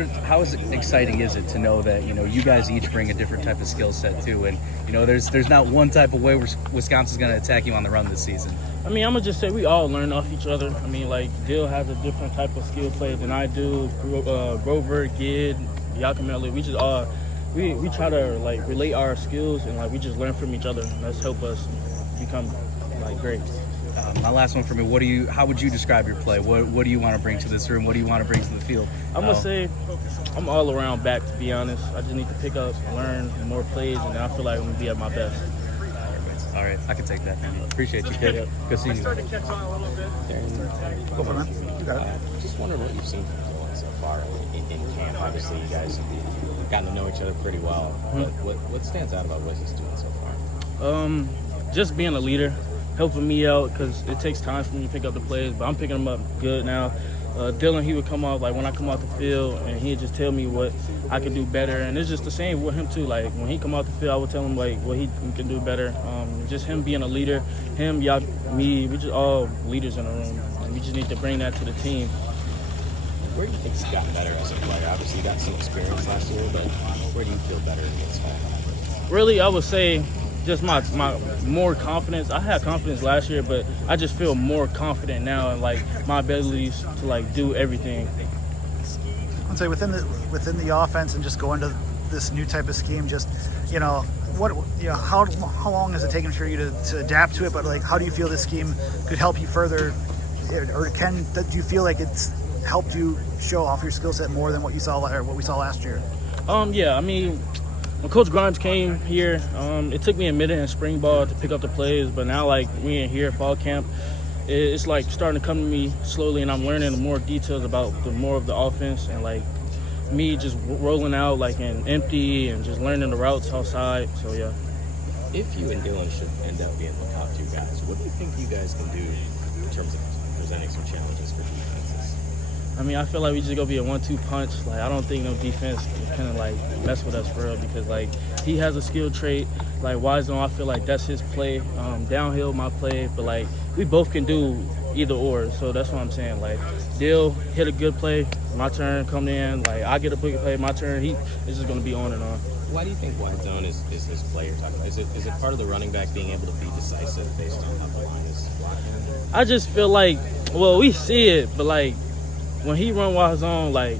how exciting is it to know that, you guys each bring a different type of skill set too, and there's not one type of way Wisconsin's going to attack you on the run this season? I mean, I'm gonna just say we all learn off each other. I mean, like Dill has a different type of skill play than I do. Grover, Gid, Yakameli, we just all we try to like relate our skills and like we just learn from each other. And that's help us become like great. My last one for me. How would you describe your play? What do you want to bring to this room? What do you want to bring to the field? I'm gonna say I'm all around back, to be honest. I just need to pick up, learn more plays, and then I feel like I'm gonna be at my best. All right, I can take that. Appreciate you, kid. Good seeing you. Darrion, Go for it, man. You got it. just wondering what you've seen from Dilin so far in camp. Obviously, you guys have gotten to know each other pretty well. But what stands out about what he's doing so far? Just being a leader, helping me out because it takes time for me to pick up the plays, but I'm picking them up good now. Dilin, he would come off, like when I come off the field, and he'd just tell me what I could do better. And it's just the same with him too. Like when he come off the field, I would tell him like what he can do better. Just him being a leader, him, y'all, me, we just all leaders in the room. And we just need to bring that to the team. Where do you think he's gotten better as a player? Obviously, you got some experience last year, but where do you feel better against him? Really, I would say just my more confidence. I had confidence last year, but I just feel more confident now in like my abilities to like do everything. I'd say within the offense and just going to this new type of scheme, just how long has it taken for you to adapt to it? But like, how do you feel this scheme could help you further, or do you feel like it's helped you show off your skill set more than what we saw last year? Yeah, I mean, when Coach Grimes came here, it took me a minute in spring ball to pick up the plays, but now like we in here fall camp, it's like starting to come to me slowly, and I'm learning more details about more of the offense and like me just rolling out like in empty and just learning the routes outside. So yeah. If you and Dilin should end up being the top two guys, what do you think you guys can do in terms of presenting some challenges for defenses? I mean, I feel like we just gonna be a 1-2 punch. Like I don't think no defense can kind of like mess with us for real because like he has a skill trait. Like wide zone, I feel like that's his play. Downhill, my play. But like we both can do either or. So that's what I'm saying. Like Dill hit a good play, my turn, come in. Like I get a big play, my turn. It's just gonna be on and on. Why do you think wide zone is his play you're talking about? Is it part of the running back being able to be decisive based on how the line is blocking? I just feel like, well, we see it, but like when he run wide zone, like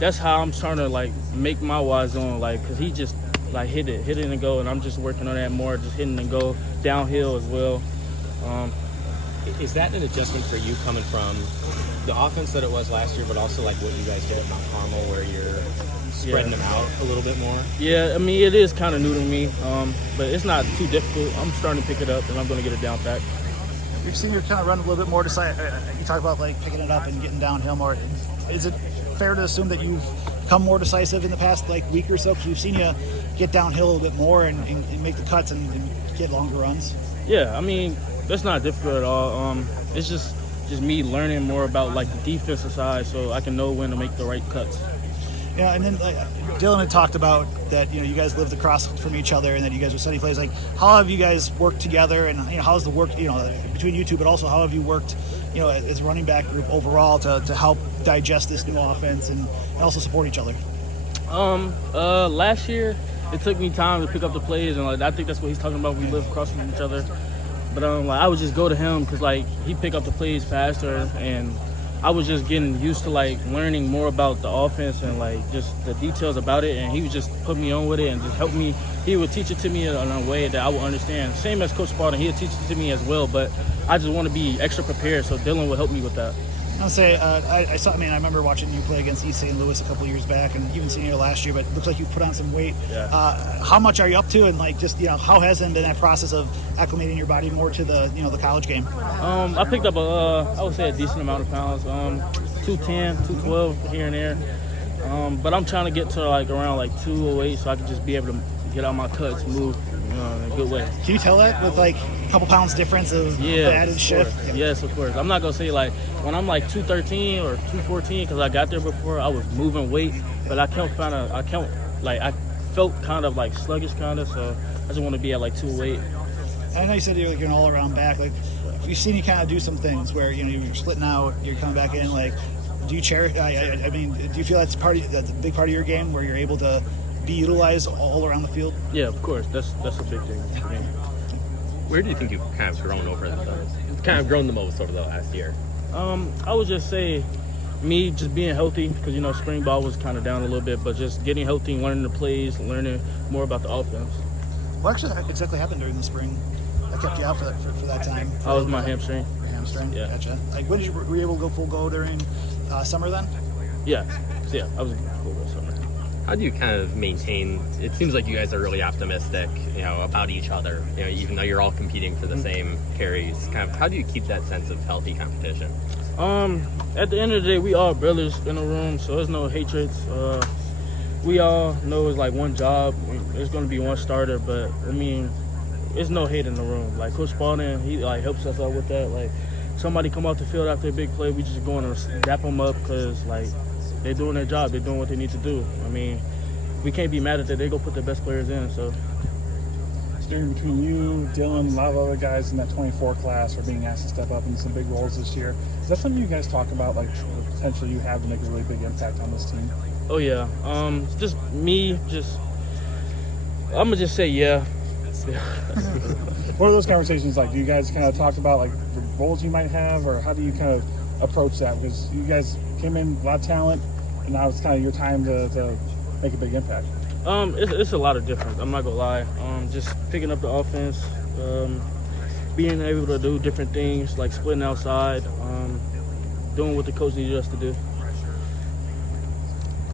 that's how I'm trying to like make my wide zone, like because he just like hit it and go, and I'm just working on that more, just hitting and go downhill as well. Is that an adjustment for you coming from the offense that it was last year, but also like what you guys did at Mount Carmel, where you're spreading them out a little bit more? Yeah, I mean it is kind of new to me, but it's not too difficult. I'm starting to pick it up, and I'm going to get it down back. You've seen your kind of run a little bit more you talk about like picking it up and getting downhill more. Is it fair to assume that you've become more decisive in the past like week or so? Because we've seen you get downhill a little bit more and make the cuts and get longer runs. Yeah, I mean that's not difficult at all. It's just me learning more about like the defensive side, so I can know when to make the right cuts. Yeah, and then like Dilin had talked about that, you guys lived across from each other and that you guys were studying plays. Like, how have you guys worked together, and how's the work, between you two, but also how have you worked, as a running back group overall to help digest this new offense and also support each other? Last year it took me time to pick up the plays, and like I think that's what he's talking about. We live across from each other, but like I would just go to him because like he pick up the plays faster, and I was just getting used to like learning more about the offense and like just the details about it, and he would just put me on with it and just help me. He would teach it to me in a way that I would understand. Same as Coach Spalding, he'd teach it to me as well, but I just want to be extra prepared, so Dilin would help me with that. I'll say I remember watching you play against East St. Louis a couple years back, and even seeing you last year. But it looks like you put on some weight. Yeah. How much are you up to, and like just how has been that process of acclimating your body more to the the college game? I picked up I would say a decent amount of pounds, 210, 212 here and there. But I'm trying to get to like around like 208, so I can just be able to get out my cuts, move in a good way. Can you tell that with like a couple pounds difference of added shift? Yes, of course. I'm not gonna say like when I'm like 213 or 214 because I got there before I was moving weight, but I felt kind of like sluggish kind of, so I just want to be at like 208. I know you said you're like an all-around back. Like, we've seen you kind of do some things where you're splitting out, you're coming back in. Like, do you cherish? I mean, do you feel that's that's a big part of your game where you're able to be utilized all around the field? Yeah, of course. That's a big thing for me. Where do you think you've kind of grown the most over the last year? I would just say me just being healthy, because spring ball was kind of down a little bit, but just getting healthy, learning the plays, learning more about the offense. What actually exactly happened during the spring that kept you out for that time? That was my hamstring. Your hamstring? Yeah. Gotcha. Like, were you able to go full go during summer then? Yeah. I was full go summer. How do you kind of maintain? It seems like you guys are really optimistic, about each other. Even though you're all competing for the same carries. Kind of, how do you keep that sense of healthy competition? At the end of the day, we all brothers in the room, so there's no hatreds. We all know it's like one job. There's going to be one starter, but I mean, there's no hate in the room. Like Coach Spalding, he like helps us out with that. Like somebody come off the field after a big play, we just go in and dap them up because like they're doing their job. They're doing what they need to do. I mean, we can't be mad at that. They go put their best players in. So between you, Dilin, a lot of other guys in that 24 class are being asked to step up in some big roles this year. Is that something you guys talk about, like the potential you have to make a really big impact on this team? Oh yeah, just me. I'm gonna just say yeah. What are those conversations like? Do you guys kind of talk about like the roles you might have, or how do you kind of approach that? Because you guys came in a lot of talent, and now it's kind of your time to make a big impact. It's a lot of difference. I'm not gonna lie. Just picking up the offense, being able to do different things like splitting outside, doing what the coach needed us to do.